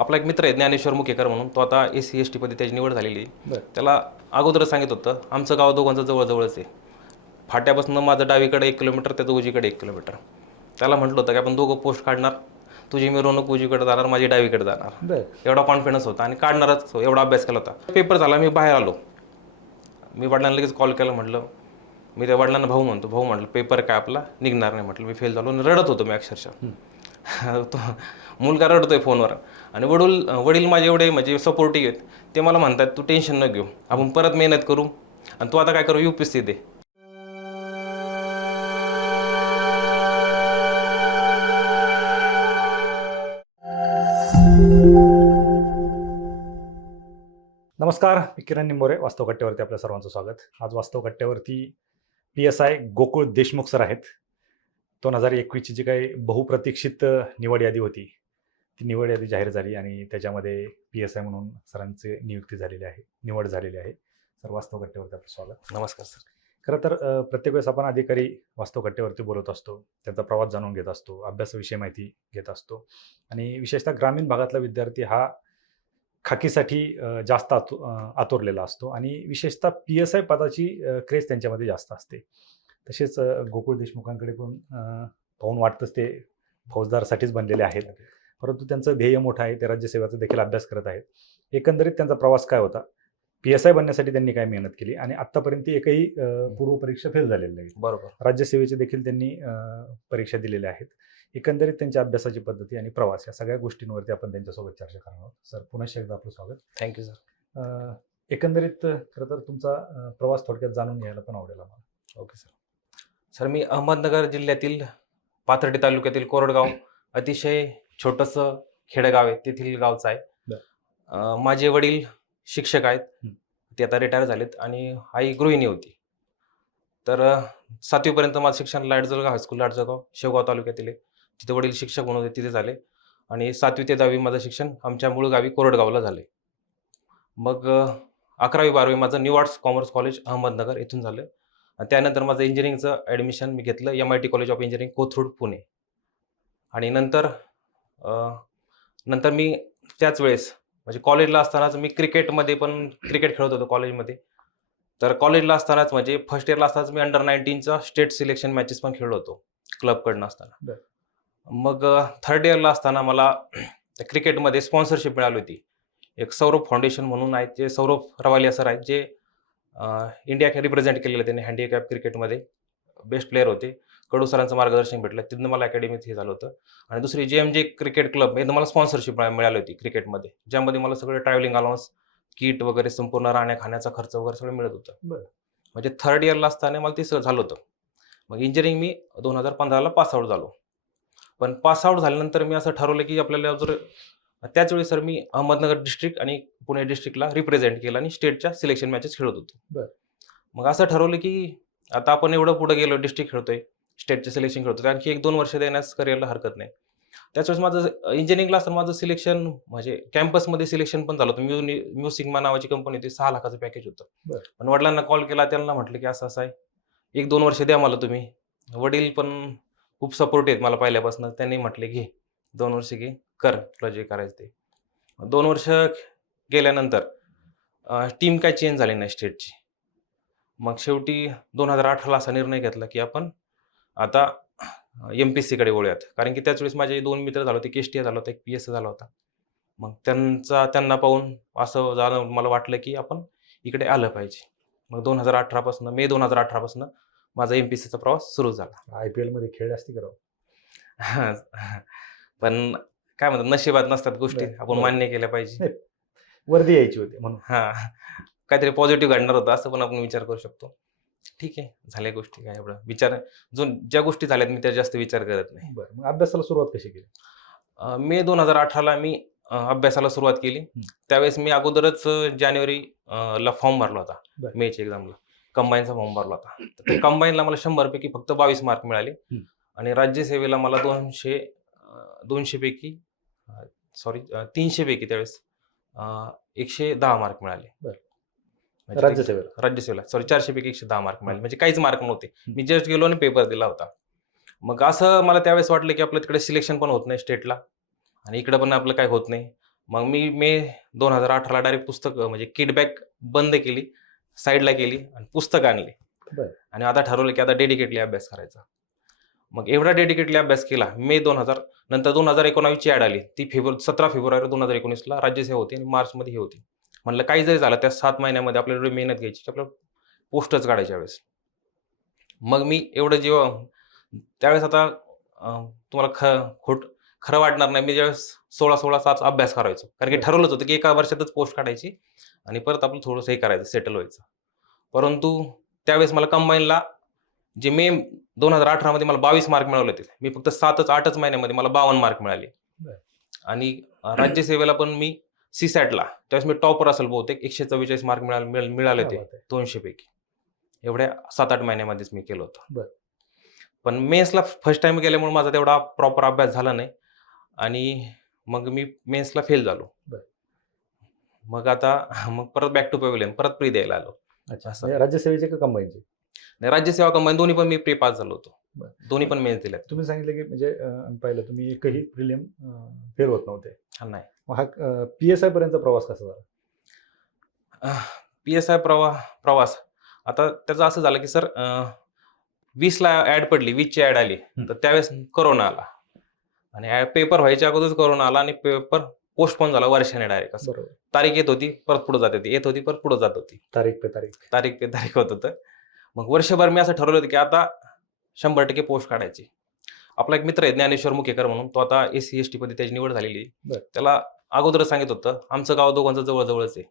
आपला एक मित्र आहे ज्ञानेश्वर मुखेकर म्हणून. तो आता एस सी एस टीमध्ये त्याची निवड झालेली. त्याला अगोदरच सांगित होतं आमचं गाव दोघांचं जवळजवळच आहे. फाट्यापासून माझं डावीकडे एक किलोमीटर त्याचं उजवीकडे एक किलोमीटर. त्याला म्हटलं होतं की आपण दोघं पोस्ट काढणार. तुझी मिरवणूक उजवीकडे जाणार माझी डावीकडे जाणार. एवढा कॉन्फिडन्स होता आणि काढणारच एवढा अभ्यास केला होता. पेपर झाला मी बाहेर आलो. मी वडिलांना लगेच कॉल केला म्हटलं मी त्या वडिलांना भाऊ म्हणतो भाऊ म्हटलं पेपर काय आपला? निघणार नाही म्हटलं. मी फेल झालो आणि रडत होतो मी अक्षरशः. तो मुलगा रडतोय फोनवर. आणि वडील वडील माझे एवढे म्हणजे सपोर्टिव्ह आहेत. ते मला म्हणतात तू टेन्शन न घेऊ. आपण परत मेहनत करू आणि तू आता काय करू? यू पी सी दे. नमस्कार मी किरण निंबोरे वास्तव कट्ट्यावरती आपल्या सर्वांचं स्वागत. आज वास्तव कट्ट्यावरती P S I Gokul Deshmukh sir आहेत. दोन हजार एकवीसची जी काही बहुप्रतीक्षित निवड यादी होती ती निवड यादी जाहीर झाली आणि त्याच्यामध्ये पी एस आय म्हणून सरांची नियुक्ती झालेली आहे निवड झालेली आहे. सर वास्तव कट्ट्यावरती आपलं स्वागत. नमस्कार सर. खरं तर प्रत्येक वेळेस आपण अधिकारी वास्तव कट्ट्यावरती बोलत असतो त्यांचा प्रवास जाणून घेत असतो अभ्यासाविषयी माहिती घेत असतो आणि विशेषतः ग्रामीण भागातला विद्यार्थी हा खाकीसाठी जास्त आतु आतुरलेला असतो आणि विशेषतः पी एस आय पदाची क्रेज त्यांच्यामध्ये जास्त असते. तसेच गोकुळ देशमुखांकडे पण पाहून वाटतंच ते फौजदारसाठीच बनलेले आहेत. परंतु त्यांचं ध्येय मोठं आहे ते राज्यसेवेचा देखील अभ्यास करत आहेत. एकंदरीत त्यांचा प्रवास काय होता? पी एस आय बनण्यासाठी त्यांनी काय मेहनत केली? आणि आत्तापर्यंत एकही अ, पूर्वपरीक्षा फेल झालेली नाही. बरोबर. राज्यसेवेचे देखील त्यांनी परीक्षा दिलेल्या आहेत. एकंदरीत त्यांच्या अभ्यासाची पद्धती आणि प्रवास या सगळ्या गोष्टींवरती आपण त्यांच्यासोबत चर्चा करणार आहोत. सर पुन्हा एकदा आपलं स्वागत. थँक्यू सर एकंदरीत खरं तर तुमचा प्रवास थोडक्यात जाणून घ्यायला पण आवडेल आम्हाला. ओके सर सर मी अहमदनगर जिल्ह्यातील पाथर्डी तालुक्यातील कोरडगाव अतिशय छोटंसं खेडेगाव आहे तेथील गावचं आहे. माझे वडील शिक्षक आहेत. ते आता रिटायर झालेत आणि आई गृहिणी होती. तर सातवीपर्यंत माझं शिक्षण लाडजळगाव हायस्कूल लाडजळगाव शेवगाव तालुक्यातील आहे. तिथे वडील शिक्षक म्हणून होते तिथे झाले. आणि सातवी ते दहावी माझं शिक्षण आमच्या मूळ गावी कोरडगावला झाले. मग अकरावी बारावी माझं new arts commerce college Ahmednagar इथून झालं. आणि त्यानंतर माझं इंजिनिअरिंगचं ॲडमिशन मी घेतलं M I T college of engineering Kothrud Pune. आणि नंतर नंतर मी त्याच वेळेस म्हणजे कॉलेजला असतानाच मी क्रिकेटमध्ये पण क्रिकेट खेळत होतो कॉलेजमध्ये तर कॉलेजला असतानाच म्हणजे फर्स्ट इयरला असतानाच मी अंडर नाईन्टीनचा स्टेट सिलेक्शन मॅचेस पण खेळलो होतो क्लबकडनं असताना. मग थर्ड इयरला असताना मला क्रिकेटमध्ये स्पॉन्सरशिप मिळाली होती. एक सौरभ फाउंडेशन म्हणून आहेत जे सौरभ रवालिया सर आहेत जे इंडिया रिप्रेझेंट केलेलं त्यांनी हँडिकॅप क्रिकेटमध्ये बेस्ट प्लेअर होते. कडू सरांचं मार्गदर्शन भेटलं. तिथनं मला अकॅडमीत हे झालं होतं. आणि दुसरी जे एम जे क्रिकेट क्लब हे मला स्पॉन्सरशिप मिळाली होती क्रिकेटमध्ये ज्यामध्ये मला सगळे ट्रॅव्हलिंग अलाउन्स किट वगैरे संपूर्ण राहण्या खाण्याचा खर्च वगैरे सगळं मिळत होतं. बरं. म्हणजे थर्ड इयरला असताना मला ते सगळं झालं होतं. मग इंजिनिअरिंग मी दोन हजार पंधराला पासआउट झालो. पण पासआउट झाल्यानंतर मी असं ठरवलं की आपल्याला जर त्याच वेळी सर मी अहमदनगर डिस्ट्रिक्ट आणि पुणे डिस्ट्रिक्टला रिप्रेझेंट केलं आणि स्टेटच्या सिलेक्शन मॅचेस खेळत होतो. बरं. मग असं ठरवलं की आता आपण एवढं पुढे गेलो डिस्ट्रिक्ट खेळतोय. स्टेटचे सिलेक्शन खेळतोय आणखी एक दोन वर्ष देण्यास करिअरला हरकत नाही. त्याच वेळेस माझं इंजिनिअरिंगला असताना माझं सिलेक्शन म्हणजे कॅम्पसमध्ये सिलेक्शन पण झालं होतं. म्यू म्यू सिग्मा नावाची कंपनी होती. सहा लाखाचं पॅकेज होतं. पण वडिलांना कॉल केला त्यांना म्हटलं की असं असं आहे. एक दोन वर्ष द्या मला तुम्ही. वडील पण खूप सपोर्ट आहेत मला पहिल्यापासून. त्यांनी म्हटले घे. दोन वर्ष घे. कर तुला जे करायचं ते. दोन वर्ष गेल्यानंतर टीम काय चेंज झाली नाही स्टेटची मग शेवटी दोन हजार अठराला असा निर्णय घेतला की आपण आता एम पी सीकडे वळूयात. कारण की त्याच वेळेस माझे दोन मित्र झाले होते के टी झाला होता एक पी एस झाला होता. मग त्यांचा त्यांना पाहून असं जाणं मला वाटलं की आपण इकडे आलं पाहिजे. मग दोन हजार अठरापासून मे दोन हजार अठरापासून माझा एम पी सीचा प्रवास सुरू झाला. आय पी एलमध्ये खेळ असते करावं. पण काय म्हणतात नशिबात नसतात गोष्टी. आपण. मान्य केल्या पाहिजे. वर्दी यायची होती म्हणून. हा काहीतरी पॉझिटिव्ह घडणार होतं असं पण आपण विचार करू शकतो. ठीक आहे. झाल्या गोष्टी काय एवढं. विचार जो ज्या गोष्टी झाल्यात मी त्या जास्त विचार करत नाही. बरं मग अभ्यासाला सुरुवात कशी केली? अं, मे दोन हजार अठराला मी अं, अभ्यासाला सुरुवात केली. त्यावेळेस मी अगोदरच अं, जानेवारी अं, ला फॉर्म भरला होता. बरं. मेच्या एक्झामला. कंबाईनचा फॉर्म भरला होता. तर कंबाईनला मला शंभर पैकी फक्त बावीस मार्क मिळाले. आणि राज्यसेवेला मला दोनशे दोनशे पैकी सॉरी तीनशे पैकी त्यावेळेस अं, एकशे दहा मार्क मिळाले. बरं. म्हणजे राज्यसेवेला राज्यसेवेला सॉरी चारशे पैकी एकशे दहा मार्क मिळाले. म्हणजे काहीच मार्क नव्हते. मी जस्ट गेलो आणि पेपर दिला होता. मग असं मला त्यावेळेस वाटलं की आपलं तिकडे सिलेक्शन पण होत नाही स्टेटला आणि इकडे पण आपलं काय होत नाही. मग मी मे दोन हजार अठराला डायरेक्ट पुस्तक म्हणजे किडबॅक बंद केली. साईडला केली आणि पुस्तक आणली. आणि आता ठरवलं की आता डेडिकेटली अभ्यास करायचा. मग एवढा डेडिकेटली अभ्यास केला मे दोन हजार नंतर दोन हजार एकोणावीसची ॲड आली. ती फेब्रुवारी सतरा फेब्रुवारी दोन हजार एकोणीसला राज्यसेवा होती आणि मार्चमध्ये ही होती. म्हणलं काही जरी झालं त्या सात महिन्यामध्ये आपल्याला एवढी मेहनत घ्यायची आपल्याला पोस्टच काढायच्या वेळेस. मग मी एवढं जेव्हा त्यावेळेस आता तुम्हाला ख खोट खरं वाटणार नाही. मी ज्यावेळेस सोळा सोळा सात अभ्यास करायचो. कारण की बरं. ठरवलंच होतं की एका वर्षातच पोस्ट काढायची आणि परत आपलं थोडंसं हे करायचं सेटल व्हायचं. परंतु त्यावेळेस मला कंबाईनला जे मे दोन हजार अठरामध्ये मला बावीस मार्क मिळवले होते. मी फक्त सातच आठच महिन्यामध्ये मला बावन्न मार्क मिळाले. आणि राज्यसेवेला पण मी सी सॅटला त्यावेळेस मी टॉपर असेल बहुतेक. एकशे चव्वेचाळीस मार्क मिळाले मिळ- मिळाले होते आहे. दोनशे पैकी एवढ्या सात आठ महिन्यामध्येच मी केलं होतं. बरं. पण मेन्सला फर्स्ट टाइम गेल्यामुळे माझा तेवढा प्रॉपर अभ्यास झाला नाही. आणि मग मी मेन्सला फेल झालो. बरं. मग आता मग परत बॅक टू पॅव्हिलियन परत प्री द्यायला आलो. अच्छा. म्हणजे राज्यसेवेचे का कंबाईनचे आणि राज्यसेवा कंबाईन दोन्ही पण मी प्री पास झालो होतो. दोन्ही पण मेन्स दिल्यात. तुम्ही सांगितलं की म्हणजे पाहिलं तुम्ही एकही प्रिलियम फेल होत नव्हते. नाही. हा पी एस आय पर्यंत प्रवास कसा झाला? पी एस आय प्रवा प्रवास. आता त्याचं असं झालं की सर वीसला ॲड पडली वीसची ॲड आली. तर त्यावेळेस करोना आला. आणि पेपर व्हायच्या अगोदरच करोना आला आणि पेपर पोस्टपोन झाला वर्षाने डायरेक्ट असं. तारीख येत होती परत पुढे जात होती. येत होती परत पुढे जात होती. तारीख पे तारीख. तारीख पे तारीख होत होतं. मग वर्षभर मी असं ठरवलं होतं की आता शंभर टक्के पोस्ट काढायची. आपला एक मित्र आहे ज्ञानेश्वर मुखेकर म्हणून तो आता एस सी एस टी मध्ये त्याची निवड झालेली. त्याला अगोदरच सांगित होतं आमचं गाव दोघांचं जवळजवळच आहे.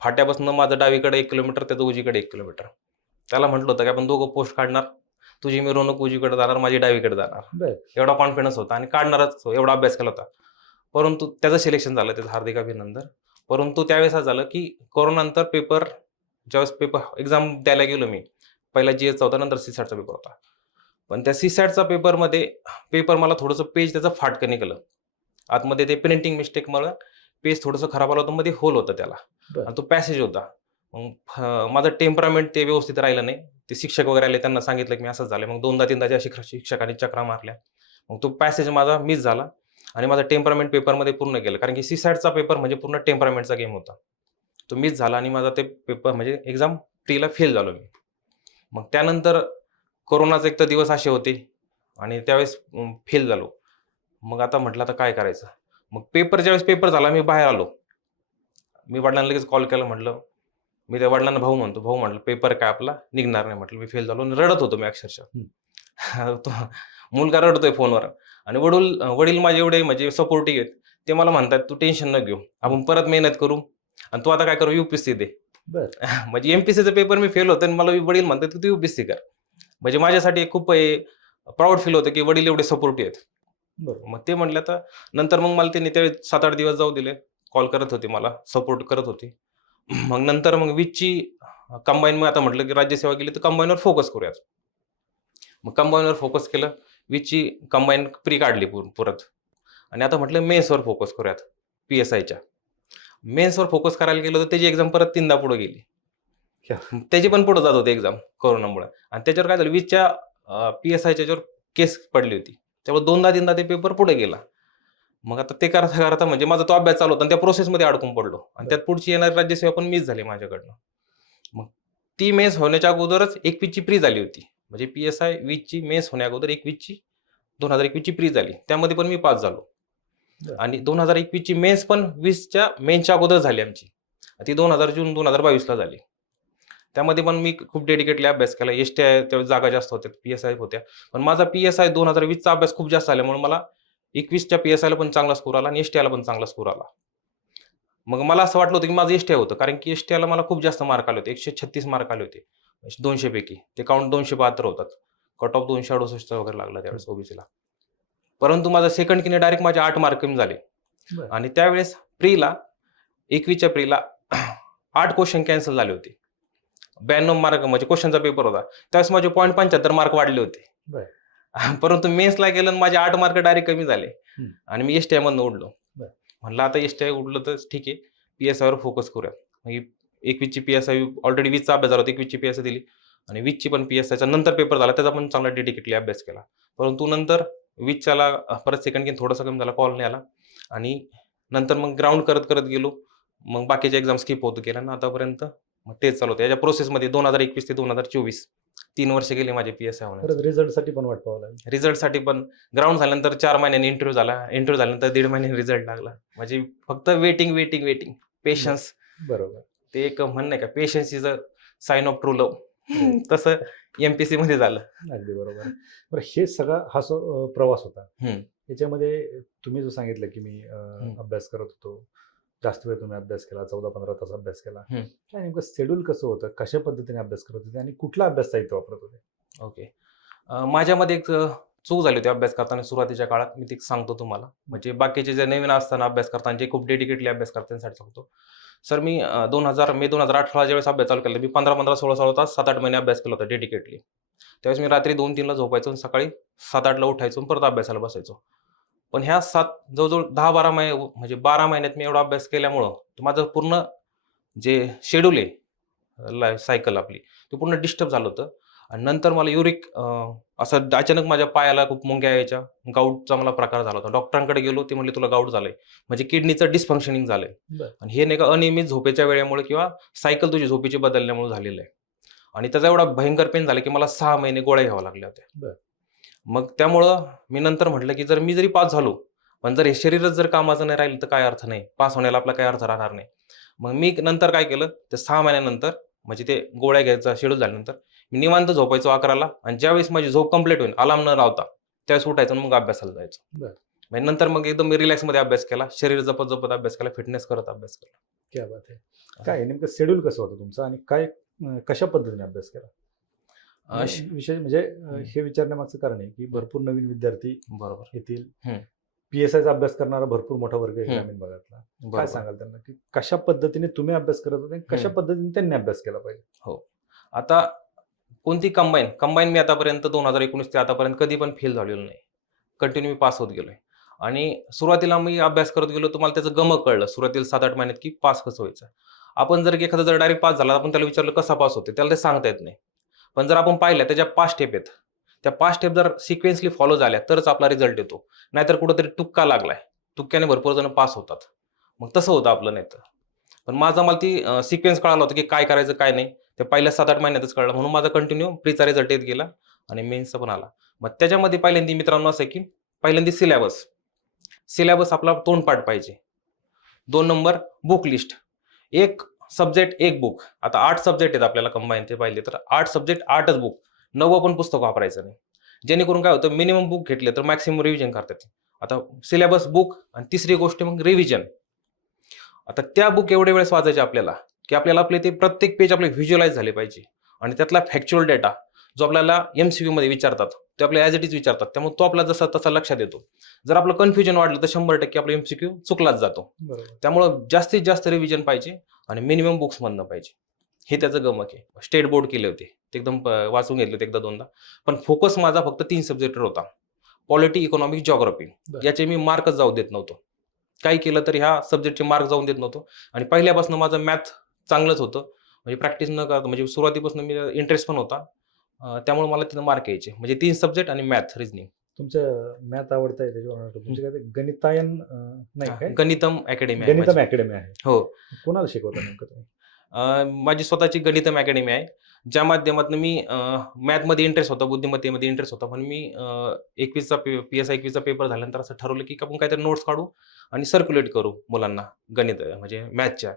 फाट्यापासून माझं डावीकडे एक किलोमीटर त्याचं उजीकडे एक किलोमीटर. त्याला म्हटलं होतं की आपण दोघं पोस्ट काढणार तुझी मिरवणूक उजीकडे जाणार माझी डावीकडे जाणार. एवढा कॉन्फिडन्स होता आणि काढणारच एवढा अभ्यास केला होता. परंतु त्याचं सिलेक्शन झालं त्याचं हार्दिक अभिनंदन. परंतु त्यावेळेस असं झालं की कोरोनानंतर पेपर ज्यावेळेस पेपर एक्झाम द्यायला गेलो मी पहिला जी एसचा होता नंतर सी सॅटचा पेपर होता. पण त्या सी सॅटचा पेपरमध्ये पेपर मला थोडंसं पेज त्याचं फाटकं निघालं आतमध्ये ते प्रिंटिंग मिस्टेकमुळे पेज थोडंसं खराब आलं होतं मध्ये होल होता त्याला. आणि तो पॅसेज होता. मग माझं टेम्परामेंट ते व्यवस्थित राहिलं नाही. ते शिक्षक वगैरे आले त्यांना सांगितलं की मी असंच झालं. मग दोनदा तीनदा शिक्षकांनी चक्रा मारल्या. मग तो पॅसेज माझा मिस झाला. आणि माझा टेम्परामेंट पेपरमध्ये पूर्ण गेलं कारण की सी सॅटचा पेपर म्हणजे पूर्ण टेम्परामेंटचा गेम होता. तो मिस झाला आणि माझा ते पेपर म्हणजे एक्झाम प्रीला फेल झालो मी. मग त्यानंतर कोरोनाचे एक तर दिवस असे होते आणि त्यावेळेस फेल झालो. मग आता म्हटलं आता काय करायचं? मग पेपर ज्यावेळेस पेपर झाला मी बाहेर आलो. मी वडिलांना लगेच कॉल केला म्हटलं मी त्या वडिलांना भाऊ म्हणतो भाऊ म्हटलं पेपर काय आपला? निघणार नाही म्हटलं. मी फेल झालो आणि रडत होतो मी अक्षरशः. तो मुलगा रडतोय फोनवर आणि वडील वडील माझे एवढे म्हणजे सपोर्टिव्ह आहेत. ते मला म्हणतात तू टेन्शन न घेऊ. आपण परत मेहनत करू आणि तू आता काय करू? युपीएससी दे. बर. म्हणजे एमपीसीचा पेपर मी फेल होतो आणि मला वडील म्हणतात की तू युपीएससी कर. म्हणजे माझ्यासाठी खूप प्राऊड फील होतं की वडील एवढे सपोर्टिव्ह आहेत. मग ते म्हणलं तर नंतर मग मला त्यांनी ते सात आठ दिवस जाऊ दिले. कॉल करत होते मला सपोर्ट करत होते. मग नंतर मग वीजची कंबाईन मग आता म्हटलं की राज्यसेवा गेली तर कंबाईनवर फोकस करूयात. मग कंबाईनवर फोकस केलं वीजची कंबाईन प्री काढली पूर परत. आणि आता म्हटलं मेन्सवर फोकस करूयात पी एस आयच्या मेन्सवर फोकस करायला गेलो तर त्याची एक्झाम परत तीनदा पुढे गेली? त्याची पण पुढे जात होती एक्झाम कोरोनामुळे. आणि त्याच्यावर काय झालं वीजच्या पी एस आयच्या याच्यावर केस पडली होती. त्यामुळे दोनदा तीनदा ते पेपर पुढे गेला. मग आता ते करता करता म्हणजे माझा तो अभ्यास चालू होता आणि त्या प्रोसेसमध्ये अडकून पडलो. आणि त्यात पुढची येणारी राज्यसेवा पण मिस झाली माझ्याकडनं. मग ती मेस होण्याच्या अगोदरच एक वीसची प्री झाली होती. म्हणजे पी एस आय वीसची मेस होण्या अगोदर एक वीसची दोन हजार एकवीसची प्री झाली. त्यामध्ये पण मी पास झालो. आणि दोन हजार एकवीसची मेन्स पण वीसच्या मेन्सच्या अगोदर झाली आमची. ती दोन हजार जून दोन हजार बावीसला झाली. त्यामध्ये पण मी खूप डेडिकेटली अभ्यास केला. एस टी आय त्या जागा जास्त होत्या पी एस आय होत्या. पण माझा पी एस आय दोन हजार वीसचा अभ्यास खूप जास्त आल्यामुळे मला एकवीसच्या पी एस आयला पण चांगला स्कोर आला आणि एस टी आयला पण चांगला स्कोर आला. मग मला असं वाटलं होतं की माझं एस टी आय होतं कारण की एस टी आयला मला खूप जास्त मार्क आले होते. एकशे छत्तीस मार्क आले होते. दोनशे पैकी. ते काउंट दोनशे बहात्तर होतात. कट ऑफ दोनशे अडुसष्ट वगैरे लागला त्यावेळेस ओबीसीला परंतु माझा सेकंड किने डायरेक्ट माझे आठ मार्क कमी झाले. आणि त्यावेळेस प्रीला एकवीसच्या प्रीला आठ क्वेश्चन कॅन्सल झाले होते. ब्याण्णव मार्क म्हणजे क्वेश्चनचा पेपर होता. त्यावेळेस माझे पॉईंट पंच्याहत्तर मार्क वाढले होते. परंतु मेन्सला गेलं आणि माझे आठ मार्क डायरेक्ट कमी झाले. आणि मी एस टी आयमधनं उडलो. म्हणलं आता एस टी आय उडलं तर ठीक आहे. पी एस आयवर फोकस करूया एकवीसची पी एस आय ऑलरेडी वीसचा अभ्यास झाला होता. एकवीसची पी एस आय दिली. आणि वीसची पण पी एस आयचा नंतर पेपर झाला. त्याचा पण चांगला डेडिकेटली अभ्यास केला. परंतु नंतर वीसच्याला परत सेकंड गेम थोडासा कमी झाला कॉल नाही आला. आणि नंतर मग ग्राउंड करत करत गेलो. मग बाकीचे एक्झाम स्किप होत गेल्या ना आतापर्यंत मग तेच चालू होतं. याच्या प्रोसेसमध्ये दोन हजार एकवीस ते दोन हजार चोवीस तीन वर्ष गेले माझे पी एस आय रिझल्टसाठी पण वाट पाहावं लागेल रिझल्टसाठी पण ग्राउंड झाल्यानंतर चार महिन्यांनी इंटरव्ह्यू झाला. इंटरव्ह्यू झाल्यानंतर दीड महिन्याने रिझल्ट लागला. म्हणजे फक्त वेटिंग वेटिंग वेटिंग पेशन्स बरोबर. ते एक म्हणणं आहे का patience is a sign of true love तसं एमपीसी मध्ये झालं. अगदी बरोबर. बरं हे सगळा हा प्रवास होता. याच्यामध्ये तुम्ही जो सांगितलं की मी अभ्यास करत होतो जास्त वेळ तुम्ही अभ्यास केला चौदा पंधरा तास अभ्यास केला. काय नेमकं शेड्यूल कसं होतं कशा पद्धतीने अभ्यास करत होते आणि कुठला अभ्यास साहित्य वापरत होते? ओके. माझ्यामध्ये एक चूक झाली होती अभ्यास करताना सुरुवातीच्या काळात मी ती सांगतो तुम्हाला. म्हणजे बाकीचे जे नवीन असताना अभ्यास करताना जे खूप डेडिकेटली अभ्यास करतात त्यांसाठी सांगतो सर मी दोन हजार मे दोन हजार अठरा ज्यावेळेस अभ्यास चालू केला मी पंधरा पंधरा सोळा सोळा तास सात आठ महिने अभ्यास केला होता डेडिकेटली त्यावेळेस मी रात्री दोन तीनला झोपायचो आणि सकाळी सात आठला उठायचो आणि परत अभ्यासाला बसायचो. पण ह्या सात जवळजवळ दहा बारा महिने म्हणजे बारा महिन्यात मी एवढा अभ्यास केल्यामुळं माझं पूर्ण जे शेड्यूल आहे सायकल आपली ते पूर्ण डिस्टर्ब झालं होतं. आणि नंतर मला युरिक असं अचानक माझ्या पायाला खूप मुंग्या यायच्या. गाऊट चांगला प्रकार झाला होता. डॉक्टरांकडे गेलो ते म्हणले तुला गाऊट झालंय. म्हणजे किडनीचं डिस्फंक्शनिंग झालंय. आणि हे नाही का अनियमित झोपेच्या वेळेमुळे किंवा सायकल तुझी झोपेची बदलल्यामुळे झालेलं आहे. आणि त्याचा एवढा भयंकर पेन झाला की मला सहा महिने गोळ्या घ्याव्या लागल्या होत्या. मग त्यामुळं मी नंतर म्हटलं की जर मी जरी पास झालो पण जर हे शरीरच जर कामाचं नाही राहिलं तर काय अर्थ नाही. पास होण्याला आपला काय अर्थ राहणार नाही. मग मी नंतर काय केलं? ते सहा महिन्यानंतर म्हणजे ते गोळ्या घ्यायचा शेड्यूल झाल्यानंतर मी निवांत झोपायचो अकराला आणि ज्यावेळेस माझी झोप कंप्लीट होईल अलार्म न लावता त्यावेळेस उठायचं मग अभ्यासाला जायचो बरं. म्हणजे नंतर मग एकदम मी रिलॅक्समध्ये अभ्यास केला शरीर जपत जपत अभ्यास केला फिटनेस करत अभ्यास केला क्या बात आहे काय नेमकं शेड्यूल कसं होतं तुमचं आणि काय कशा पद्धतीने अभ्यास केला विषय म्हणजे अं, हे विचारण्यामागचं कारण आहे की भरपूर नवीन विद्यार्थी बरोबर येथील हम्म. पी एस आयचा अभ्यास करणारा भरपूर मोठा वर्ग आहे. ग्रामीण भागातला काय. सांगाल त्यांना की कशा पद्धतीने तुम्ही अभ्यास करत होते कशा. पद्धतीने त्यांनी अभ्यास केला पाहिजे आता कोणती कंबाईन कंबाईन मी आतापर्यंत दोन हजार एकोणीस ते आतापर्यंत कधी पण फेल झालेलो नाही. कंटिन्यू मी पास होत गेलोय. आणि सुरुवातीला मी अभ्यास करत गेलो तर मला त्याचं गमक कळलं. सुरुवातीला सात आठ महिन्यात की पास कसं व्हायचं? आपण जर एखादा जर डायरेक्ट पास झाला आपण त्याला विचारलं कसा पास होते त्याला ते सांगता येत नाही. पण जर आपण पाहिलं त्याच्या पाच स्टेप आहेत. त्या पाच स्टेप जर सिक्वेन्सली फॉलो झाल्या तरच आपला रिझल्ट येतो. नाहीतर कुठंतरी तुक्का लागलाय. तुक्क्याने भरपूर जण पास होतात. मग तसं होतं आपलं नाही तर पण माझा मला ती सिक्वेन्स कळाला होता की काय करायचं काय नाही. ते पहिल्या सात आठ महिन्यातच कळलं. म्हणून माझा कंटिन्यू प्रीचा रिझल्ट येत गेला आणि मेन्सचा पण आला. मग त्याच्यामध्ये पहिल्यांदा मित्रांनो असं आहे की पहिल्यांदा सिलेबस सिलेबस आपला तोंडपाठ पाहिजे. दोन नंबर बुक लिस्ट एक सब्जेक्ट एक बुक आता आठ सब्जेक्ट आहेत आपल्याला कंबाईन ते पाहिले तर आठ सब्जेक्ट आठच बुक नवं पण पुस्तक वापरायचं नाही. जेणेकरून काय होतं मिनिमम बुक घेतले तर मॅक्सिमम रिव्हिजन करतात. आता सिलेबस बुक आणि तिसरी गोष्ट मग रिव्हिजन आता त्या बुक एवढे वेळेस वाचायचे आपल्याला. की आपल्याला आपले ते प्रत्येक पेज आपले व्हिज्युअलाइज झाले पाहिजे. आणि त्यातला फॅक्च्युअल डेटा जो आपल्याला एमसीक्यू मध्ये विचारतात ते आपल्या ॲज इट इज विचारतात. त्यामुळे तो आपला जसा तसा लक्षात येतो. जर आपलं कन्फ्युजन वाढलं तर शंभर टक्के आपला एमसीक्यू चुकलाच जातो. त्यामुळं जास्तीत जास्त रिव्हिजन पाहिजे आणि मिनिमम बुक्स म्हणणं पाहिजे. हे त्याचं गमक आहे. स्टेट बोर्ड केले होते. ते एकदम वाचून घेतले होते एकदा दोनदा. पण फोकस माझा फक्त तीन सब्जेक्टवर होता. Polity economic geography. याचे मी मार्कच जाऊ देत नव्हतो. काही केलं तर ह्या सब्जेक्टचे मार्क जाऊन देत नव्हतो. आणि पहिल्यापासून माझं मॅथ चांगलंच होतं. म्हणजे प्रॅक्टिस न करता म्हणजे सुरुवातीपासून मी इंटरेस्ट पण होता. त्यामुळे मला तिथं मार्क यायचे. म्हणजे तीन सब्जेक्ट आणि मॅथ रिझनिंग तुमचं मॅथ आवडत आहे गणितायन नाही काय? गणितम अकॅडमी गणितम अकॅडमी आहे. हो. कोणाला शिकवता नेमकं तुम्ही? अं, माझी स्वतःची गणितम अकॅडमी आहे. ज्या माध्यमातून मी मॅथमध्ये इंटरेस्ट होता बुद्धिमत्तेमध्ये इंटरेस्ट होता. पण मी एकवीसचा पी एस आय एकवीसचा पेपर झाल्यानंतर असं ठरवलं की आपण काहीतरी नोट्स काढू आणि सर्क्युलेट करू मुलांना गणित म्हणजे मॅथच्या.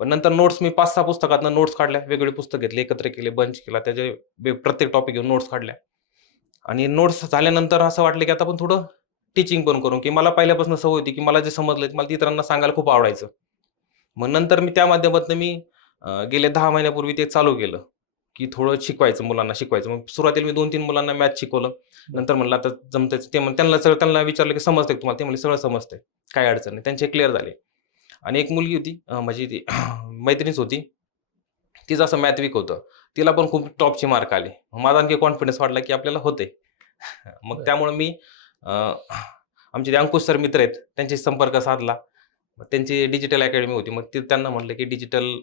पण नंतर नोट्स मी पाच सहा पुस्तकातनं नोट्स काढल्या. वेगवेगळे पुस्तक घेतले एकत्र केले बंच केला त्याचे प्रत्येक टॉपिक घेऊन नोट्स काढल्या. आणि नोट्स झाल्यानंतर असं वाटलं की आता आपण थोडं टीचिंग पण करू. की मला पहिल्यापासून सवय होती की मला जे समजलं मला इतरांना सांगायला खूप आवडायचं. मग नंतर मी त्या माध्यमातून मी गेले दहा महिन्यापूर्वी ते चालू केलं. की थोडं शिकवायचं मुलांना शिकवायचं. मग सुरुवातीला मी दोन तीन मुलांना मॅथ शिकवलं. नंतर म्हणलं आता जमतं ते म्हण त्यांना सगळं त्यांना विचारलं की समजते तुम्हाला? ते म्हणजे सगळं समजते काय अडचण नाही. त्यांचे क्लिअर झाले. आणि एक मुलगी होती माझी ती मैत्रीणच होती. तिचं असं मॅथ वीक होतं. तिला पण खूप टॉपचे मार्क आले. मग माझा आणखी कॉन्फिडन्स वाटला की आपल्याला होते. मग. त्यामुळे मी आमचे जे अंकुश सर मित्र आहेत त्यांच्याशी संपर्क साधला. त्यांची डिजिटल अकॅडमी होती. मग ते त्यांना म्हटलं की डिजिटल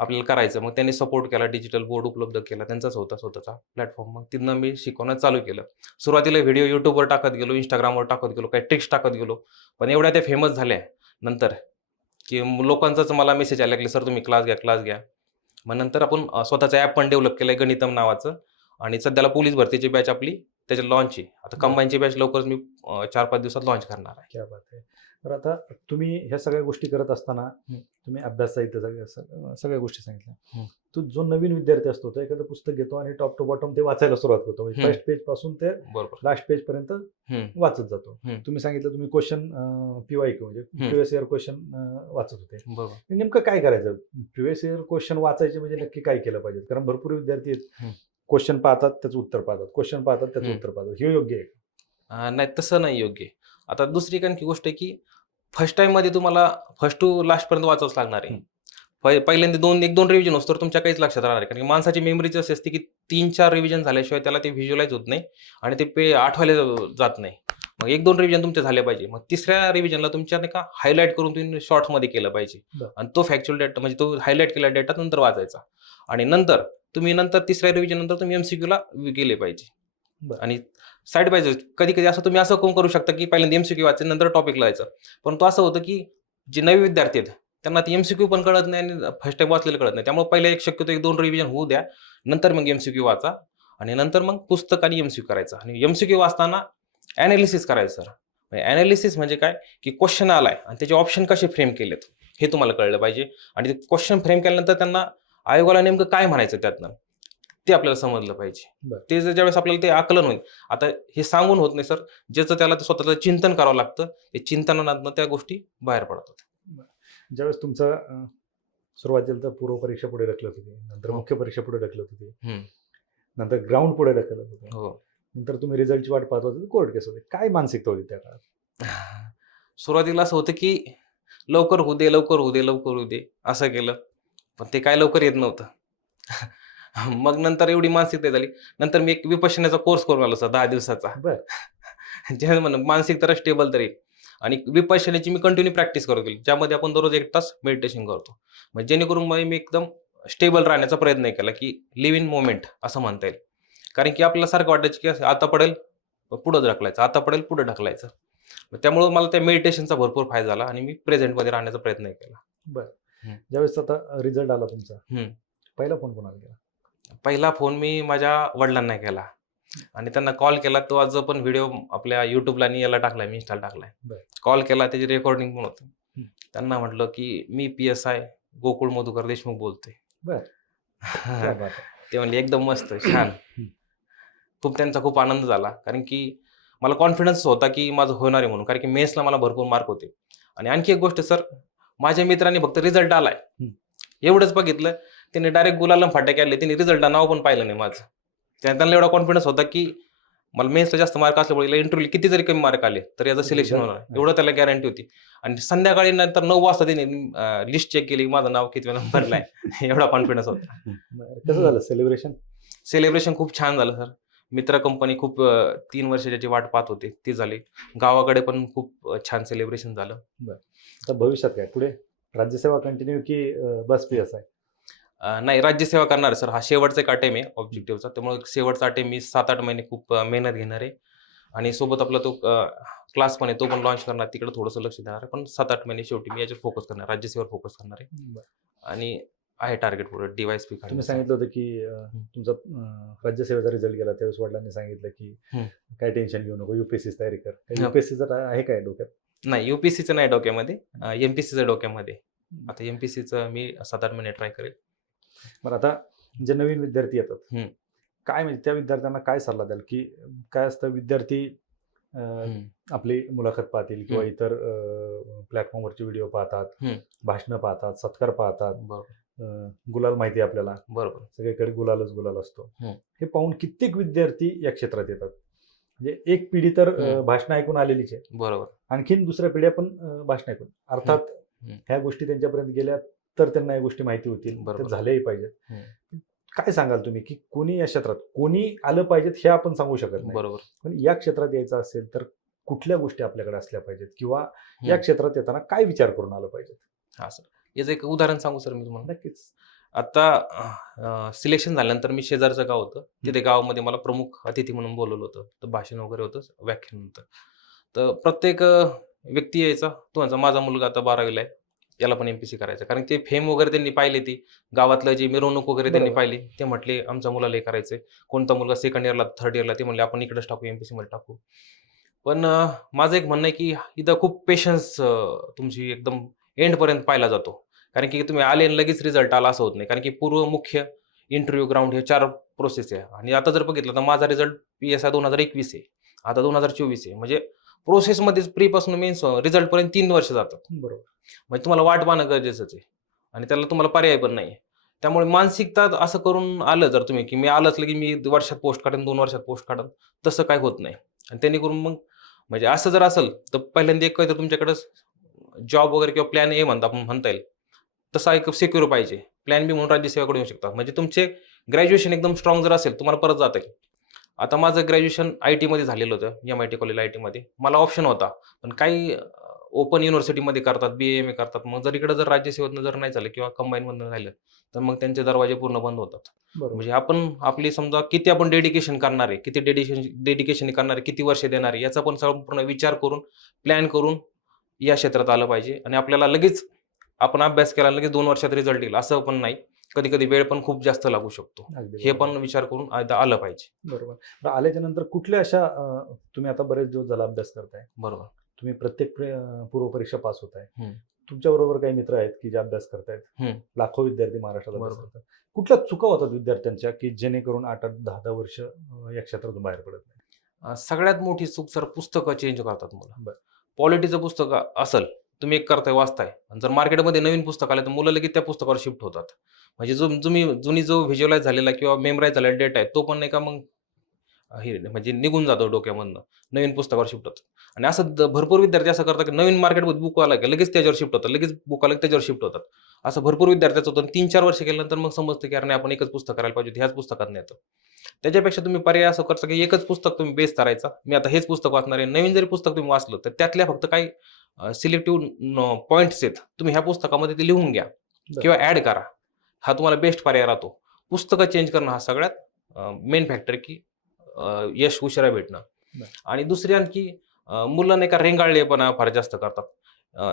आपल्याला करायचं. मग त्यांनी सपोर्ट केला डिजिटल बोर्ड उपलब्ध केला. त्यांचाच होता स्वतःचा प्लॅटफॉर्म मग तिथनं मी शिकवणं चालू केलं. सुरुवातीला व्हिडिओ युट्यूबवर टाकत गेलो इंस्टाग्रामवर टाकत गेलो काही ट्रिक्स टाकत गेलो. पण एवढ्या त्या फेमस झाल्या. नंतर की लोकांचाच मला मेसेज आला की सर तुम्ही क्लास घ्या क्लास घ्या. मग नंतर आपण स्वतःचं ॲप पण डेव्हलप केलं आहे गणितम नावाचं. आणि सध्याला पोलीस भरतीची बॅच आपली त्याची लॉन्च आहे. आता. कंबाईनची बॅच लवकरच मी चार पाच दिवसात लॉन्च करणार आहे. तर आता तुम्ही ह्या सगळ्या गोष्टी करत असताना. तुम्ही अभ्यास साहित्य सगळ्या सग- सगळ्या गोष्टी सांगितल्या. तो जो नवीन विद्यार्थी असतो तो एखादं पुस्तक घेतो आणि टॉप टू बॉटम ते वाचायला सुरुवात करतो म्हणजे. फर्स्ट पेजपासून ते लास्ट पेज पर्यंत. वाचत जातो. तुम्ही सांगितलं तुम्ही क्वेश्चन पीवाय म्हणजे. प्रिव्हियस इयर क्वेश्चन वाचत होते नेमकं काय करायचं प्रिव्हियस इयर क्वेश्चन वाचायचे म्हणजे नक्की काय केलं पाहिजे कारण भरपूर विद्यार्थी. आहेत क्वेश्चन पाहतात त्याचं उत्तर पाहतात क्वेश्चन पाहतात त्याचं. उत्तर पाहतात हे योग्य आहे नाही तसं नाही योग्य आता दुसरी एक आणखी गोष्ट आहे की फर्स्ट टाइममध्ये तुम्हाला फर्स्ट टू लास्ट पर्यंत वाचावंच लागणार आहे. पहि- पहिल्यांदा दोन एक दोन रिव्हिजन असतो तर तुमच्या काहीच लक्षात राहणार आहे कारण की माणसाची मेमरीच अशी असते की तीन चार रिव्हिजन झाल्याशिवाय त्याला ते व्हिज्युअलाइज होत नाही आणि ते पे आठवायला ज- जात नाही मग एक दोन रिव्हिजन तुमचे झाले पाहिजे मग तिसऱ्या रिव्हिजनला तुमच्या नाही का हायलाईट करून तुम्ही शॉर्ट्समध्ये केलं पाहिजे बरं. आणि तो फॅक्च्युअल डेटा म्हणजे तो हायलाईट केला डेटा नंतर वाचायचा आणि नंतर तुम्ही नंतर तिसऱ्या रिव्हिजन नंतर तुम्ही एमसीक्यूला गेले पाहिजे. आणि साईड बाय साईड कधी कधी असं तुम्ही असं कोण करू शकता की पहिल्यांदा एमसीक्यू वाचायचं नंतर टॉपिकला जायचं. परंतु असं होतं की जे नवे विद्यार्थी आहेत त्यांना ती एमसीक्यू पण कळत नाही आणि फर्स्ट टाइम वाचलेलं कळत नाही. त्यामुळे पहिले एक शक्यतो एक दोन रिव्हिजन होऊ द्या नंतर मग एमसीक्यू वाचा आणि नंतर मग पुस्तक आणि एमसीक्यू करायचं. आणि एमसीक्यू वाचताना ॲनालिसिस करायचं सर ॲनालिसिस म्हणजे, म्हणजे काय? की क्वेश्चन आलाय आणि त्याचे ऑप्शन कसे फ्रेम केलेत हे तुम्हाला कळलं पाहिजे. आणि ते क्वेश्चन फ्रेम केल्यानंतर त्यांना आयोगाला नेमकं काय म्हणायचं त्यातनं? ते आपल्याला समजलं पाहिजे. ते जर ज्यावेळेस आपल्याला ते आकलन होईल आता हे सांगून होत नाही सर. ज्याचं त्याला स्वतःचं चिंतन करावं लागतं ते चिंतनातनं त्या गोष्टी बाहेर पडतात. ज्यावेळेस तुमचं सुरुवातीला तर पूर्व परीक्षा पुढे ढकलत होती नंतर हो. मुख्य परीक्षा पुढे ढकलत होती. नंतर ग्राउंड पुढे ढकलत होते. हो. नंतर तुम्ही रिझल्टची वाट पाहत होते कोर्ट केस होते काय मानसिकता होती त्या काळात? सुरुवातीला असं होतं की लवकर होऊ दे लवकर होऊ दे लवकर होऊ दे असं केलं. पण ते काय लवकर येत नव्हतं. मग नंतर एवढी मानसिकता झाली. नंतर मी एक विपश्यनाचा कोर्स करून आलो सर दहा दिवसाचा. बर. जे म्हण मानसिक तर स्टेबल तरी. आणि विपश्यनाची मी कंटिन्यू प्रॅक्टिस करत गेली. ज्यामध्ये आपण दररोज एक तास मेडिटेशन करतो. मग जेणेकरून मी एकदम स्टेबल राहण्याचा प्रयत्न केला की लिव्ह इन मोमेंट असं म्हणता येईल. कारण की आपल्याला सारखं वाटायचं की आता पडेल पुढं ढकलायचं. आता पडेल पुढं ढकलायचं. त्यामुळं मला त्या मेडिटेशनचा भरपूर फायदा झाला आणि मी प्रेझेंटमध्ये राहण्याचा प्रयत्न केला. ज्यावेळेस आता रिझल्ट आला तुमचा. पहिला फोन कोणाला केला? पहिला फोन मी माझ्या वडिलांना केला. आणि त्यांना कॉल केला तो आज पण व्हिडिओ आपल्या युट्यूबला आणि याला टाकलाय मी इंस्टाला टाकलाय. कॉल केला त्याची रेकॉर्डिंग पण होती. त्यांना म्हटलं की मी P S I Gokul Madhukar Deshmukh बोलतोय. ते म्हणले एकदम मस्त छान. खूप त्यांचा खूप आनंद झाला. कारण की मला कॉन्फिडन्स होता की माझं होणार आहे म्हणून. कारण की मेन्सला मला भरपूर मार्क होते. आणि आणखी एक गोष्ट सर माझ्या मित्रांनी फक्त रिझल्ट आलाय. एवढंच बघितलं. त्यांनी डायरेक्ट गुलालम फाटे आले त्यांनी रिझल्ट नाव पण पाहिलं नाही माझं. त्या- त्यांना एवढा कॉन्फिडन्स होता की मला मेन्सला जास्त मार्क असल्यामुळे इंटरव्ह्यू किती जरी कमी मार्क आले तर याचं सिलेक्शन होणार. एवढं त्याला गॅरंटी होती. आणि संध्याकाळी नंतर नऊ वाजता त्यांनी लिस्ट चेक केली माझं नाव किती नंबरला आहे. एवढा कॉन्फिडन्स होता. कसं झालं सेलिब्रेशन सेलिब्रेशन खूप छान झालं सर मित्र कंपनी खूप तीन वर्ष ज्याची वाट पाहत होते. ती झाली. गावाकडे पण खूप छान सेलिब्रेशन झालं. भविष्यात काय? पुढे राज्यसेवा कंटिन्यू की बस पी एस अं, नाही राज्यसेवा करणार आहे सर. हा शेवटचा एक अटेम आहे ऑब्जेक्टिव्हचा त्यामुळे शेवटचा अटेम मी सात आठ महिने खूप मेहनत घेणार आहे. आणि सोबत आपला तो क्लास पण आहे तो पण लॉन्च करणार. तिकडे थोडंसं लक्ष देणार आहे. पण सात आठ महिने शेवटी मी याच्यावर फोकस करणार राज्यसेवेवर फोकस करणार आहे. आणि आहे टार्गेट पुढे डिवाइस पी तुम्ही सांगितलं होतं की. तुमचा राज्यसेवेचा रिझल्ट गेला. त्यावेळेस वडिलांनी सांगितलं की. काय टेन्शन घेऊ नको युपीएससी तयारी कर. युपीएससीचं आहे काय डोक्यात? नाही युपीसीचं नाही डोक्यामध्ये. एमपीसीचं डोक्यामध्ये. आता एमपीसीचं मी सात आठ महिने ट्राय करेल. बरं आता जे नवीन विद्यार्थी येतात. काय म्हणजे त्या विद्यार्थ्यांना काय सल्ला द्याल की काय असतं विद्यार्थी. आपली मुलाखत पाहतील किंवा. इतर प्लॅटफॉर्मवरचे व्हिडिओ पाहतात. भाषणं पाहतात सत्कार पाहतात गुलाल माहिती आपल्याला बरोबर सगळीकडे गुलालच गुलाल असतो हं. पाहून कित्येक विद्यार्थी या क्षेत्रात येतात म्हणजे एक पिढी तर. भाषण ऐकून आलेलीच आहे बरोबर आणखीन दुसऱ्या पिढ्या पण भाषण ऐकून अर्थात. ह्या गोष्टी त्यांच्यापर्यंत गेल्या तर त्यांना या गोष्टी माहिती होतील. झाल्याही पाहिजेत. काय सांगाल तुम्ही की कोणी या क्षेत्रात कोणी आलं पाहिजेत हे आपण सांगू शकत नाही. बरोबर. पण या क्षेत्रात यायचं असेल तर कुठल्या गोष्टी आपल्याकडे असल्या पाहिजेत? किंवा या. क्षेत्रात येताना काय विचार करून आलं पाहिजे हा सर. याचं एक उदाहरण सांगू सर मी तुम्हाला. नक्कीच. आता सिलेक्शन झाल्यानंतर मी शेजारचं गाव होतं. तिथे गावामध्ये मला प्रमुख अतिथी म्हणून बोलवलं होतं. तर भाषण वगैरे होतं व्याख्यान होतं. तर प्रत्येक व्यक्ती यायचा. तो माझा मुलगा आता बारावीला आहे. याला पण एमपीसी करायचं. कारण ते फेम वगैरे त्यांनी पाहिले ती. गावातलं जे मिरवणूक वगैरे त्यांनी. पाहिली ते म्हटले आमचा मुलाला हे करायचंय. कोणता मुलगा सेकंड इयरला थर्ड इयरला ते म्हणले आपण इकडेच टाकू एमपीसी मध्ये टाकू. पण माझं एक म्हणणं आहे की इथं खूप पेशन्स तुमची एकदम एंड पर्यंत पाहिला जातो. कारण की तुम्ही आले आणि लगेच रिझल्ट आला असं होत नाही. कारण की पूर्व मुख्य इंटरव्ह्यू ग्राउंड हे चार प्रोसेस आहे. आणि आता जर बघितलं तर माझा रिझल्ट पी एस आय दोन हजार एकवीस आहे. आता दोन हजार चोवीस आहे. म्हणजे प्रोसेसमध्येच प्रीपासून मेन्स रिझल्ट पर्यंत तीन वर्ष जातात बरोबर. म्हणजे तुम्हाला वाट पाहणं गरजेचंच आहे. आणि त्याला तुम्हाला पर्याय पण नाही त्यामुळे मानसिकता असं करून आलं जर तुम्ही की मी आलंच की मी वर्षात पोस्ट काढेन दोन वर्षात पोस्ट काढेन तसं काय होत नाही. आणि त्यांनी करून मग म्हणजे असं जर असेल तर पहिल्यांदा एक काहीतरी तुमच्याकडे जॉब वगैरे किंवा प्लॅन ए म्हणता आपण म्हणता येईल. तसा एक सिक्युअर पाहिजे. प्लॅन बी म्हणून राज्यसेवाकडे येऊ शकता. म्हणजे तुमचे ग्रॅज्युएशन एकदम स्ट्रॉंग जर असेल तुम्हाला परत जाता येईल. आता माझं ग्रॅज्युएशन आय टीमध्ये झालेलं होतं M I T college I टीमध्ये मला ऑप्शन होता. पण काही ओपन युनिव्हर्सिटीमध्ये करतात बी एम ए करतात. मग जर इकडे जर राज्यसेवेतनं जर नाही झालं किंवा कंबाईनमधनं झालं तर मग त्यांचे दरवाजे पूर्ण बंद होतात. म्हणजे आपण आपली समजा किती आपण डेडिकेशन करणार आहे किती डेडिकेशन डेडिकेशन करणार आहे किती वर्ष देणार आहे याचा पण संपूर्ण विचार करून प्लॅन करून या क्षेत्रात आलं पाहिजे. आणि आपल्याला लगेच आपण अभ्यास केला लगेच दोन वर्षात रिझल्ट येईल असं पण नाही. कधी कधी वेळ पण खूप जास्त लागू शकतो. हे. पण विचार करून आता आलं पाहिजे. बरोबर. आल्याच्यानंतर कुठल्या अशा तुम्ही आता बरेच दिवस झाला अभ्यास करताय? बरोबर. तुम्ही प्रत्येक प्रे- अं, पूर्वपरीक्षा पास होत आहे. तुमच्या बरोबर काही मित्र आहेत की जे अभ्यास करतायत. लाखो विद्यार्थी महाराष्ट्रात अभ्यास बरोबर. करतात. कुठल्या चुका होतात विद्यार्थ्यांच्या की जेणेकरून आठ आठ दहा दहा वर्ष या क्षेत्रातून बाहेर पडत नाही सगळ्यात मोठी चूक सर पुस्तकं चेंज करतात मुलं. पॉलिटीचं पुस्तक असेल तुम्ही एक करताय वाचताय. आणि जर मार्केटमध्ये नवीन पुस्तक आलं तर मुलं लगेच त्या पुस्तकावर शिफ्ट होतात. म्हणजे जो तुम्ही जुनी जो व्हिज्युअलाइज झालेला किंवा मेमराईज झालेला डेटा आहे तो पण नाही का मग हे म्हणजे निघून जातो डोक्यामधनं. नवीन पुस्तकावर शिफ्ट होतं. आणि असं भरपूर विद्यार्थी असं करतात की नवीन मार्केटमध्ये बुक आला की लगेच त्याच्यावर शिफ्ट होतात लगेच बुक आलं की त्याच्यावर शिफ्ट होतात. असं भरपूर विद्यार्थ्याचं होतं. तीन चार वर्ष केल्यानंतर मग समजतं की अरे नाही आपण एकच पुस्तक करायला पाहिजे ह्याच पुस्तकात नाही येतं. त्याच्यापेक्षा तुम्ही पर्याय असं करता की एकच पुस्तक तुम्ही बेस करायचा. मी आता हेच पुस्तक वाचणार आहे. नवीन जरी पुस्तक तुम्ही वाचलं तर त्यातल्या फक्त काही सिलेक्टिव्ह पॉईंट्स आहेत. तुम्ही ह्या पुस्तकामध्ये ते लिहून घ्या. किंवा ऍड करा. हा तुम्हाला बेस्ट पर्याय राहतो. पुस्तकं चेंज करणं हा सगळ्यात मेन फॅक्टर की यश उशिरा भेटणं. आणि दुसरी आणखी अं, मुलं नाही का रेंगाळलेपणा फार जास्त करतात.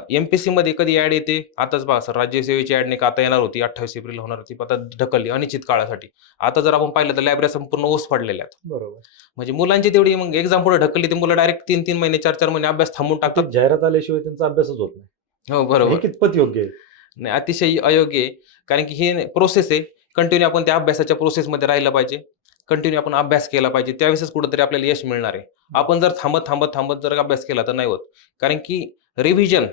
एमपीसी मध्ये कधी ऍड येते आताच बघा सर राज्यसेवेची ऍड नाही का आता येणार होती अठ्ठावीस एप्रिल होणार होती आता ढकलली अनिश्चित काळासाठी. आता जर आपण पाहिलं तर लायब्ररी संपूर्ण ओस पडलेल्या आहेत. बरोबर. म्हणजे मुलांची तेवढी मग एक्झाम पुढे ढकलली ते मुलं डायरेक्ट तीन तीन महिने चार चार महिने अभ्यास थांबून टाकतात. जाहिरात आल्याशिवाय त्यांचा अभ्यासच होत नाही. हो बरोबर. कितपत योग्य आहे? नाही अतिशय अयोग्य आहे. कारण की हे प्रोसेस आहे. कंटिन्यू आपण त्या अभ्यासाच्या प्रोसेसमध्ये राहिलं पाहिजे. कंटिन्यू आपण अभ्यास केला पाहिजे. त्यावेळेसच कुठंतरी आपल्याला यश मिळणार आहे. आपण जर थांबत थांबत थांबत जर अभ्यास केला तर नाही होत. कारण की रिव्हिजन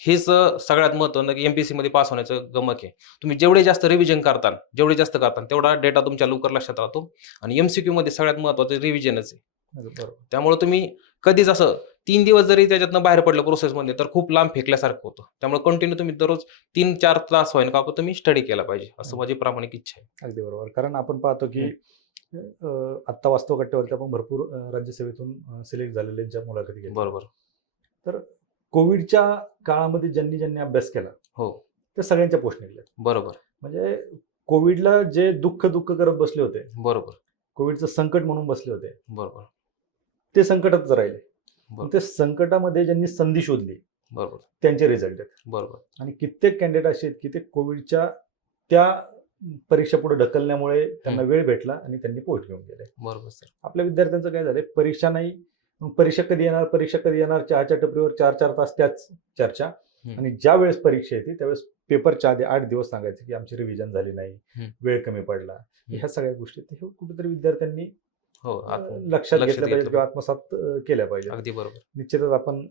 हेच सगळ्यात महत्त्वाचं एम पी सीमध्ये पास होण्याचं गमक आहे. तुम्ही जेवढे जास्त रिव्हिजन करताल जेवढे जास्त करताल तेवढा डेटा तुमच्या लवकर लक्षात राहतो. आणि एम सी मध्ये सगळ्यात महत्त्वाचं रिव्हिजनच आहे. त्यामुळे तुम्ही कधीच असं तीन दिवस जरी त्याच्यातनं बाहेर पडलं प्रोसेसमध्ये तर खूप लांब फेकल्यासारखं होतं. त्यामुळे कंटिन्यू तुम्ही दररोज तीन चार तास होईन का तुम्ही स्टडी केला पाहिजे. असं माझी प्रामाणिक इच्छा आहे. अगदी बरोबर. कारण आपण पाहतो की आत्ता वास्तव कट्ट्यावरती आपण भरपूर राज्यसेवेतून सिलेक्ट झालेल्यांच्या मुलाखती घेतो बरोबर. कोविडच्या काळामध्ये ज्यांनी ज्यांनी अभ्यास केला हो. त्या सगळ्यांच्या पोस्ट निघल्या. बरोबर. म्हणजे कोविडला जे दुःख दुःख करत बसले होते बरोबर. कोविडचं संकट म्हणून बसले होते बरोबर. ते संकटातच राहिले. ते संकटामध्ये ज्यांनी संधी शोधली बरोबर. त्यांचे रिझल्ट आहेत. बरोबर. आणि कित्येक कॅन्डिडेट असे आहेत की ते कोविडच्या त्या परीक्षा पुढे ढकलण्यामुळे त्यांना वेळ भेटला आणि त्यांनी पोस्ट घेऊन गेले. बरोबर सर. आपल्या विद्यार्थ्यांचं काय झालंय? परीक्षा नाही परीक्षा कधी येणार? परीक्षा कधी येणार? चहाच्या टपरीवर चार चार तास त्याच चर्चा. आणि ज्या वेळेस परीक्षा येते त्यावेळेस पेपरच्या आधी आठ दिवस सांगायचे की आमची रिव्हिजन झाली नाही. वेळ कमी पडला. ह्या सगळ्या गोष्टी. हे कुठेतरी विद्यार्थ्यांनी हो लक्षात घेतलं पाहिजे किंवा आत्मसात केल्या पाहिजे अगदी बरोबर. निश्चितच आपण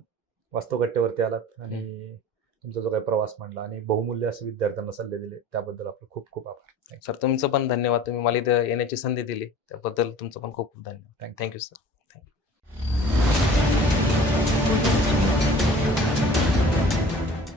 वास्तव कट्ट्यावरती आलात आणि तुमचा जो काही प्रवास मांडला आणि बहुमूल्य असे विद्यार्थ्यांना सल्ले दिले त्याबद्दल आपले खूप खूप आभार. सर तुमचं पण धन्यवाद. तुम्ही मला इथं येण्याची संधी दिली. त्याबद्दल तुमचं पण खूप खूप धन्यवाद. Thank you sir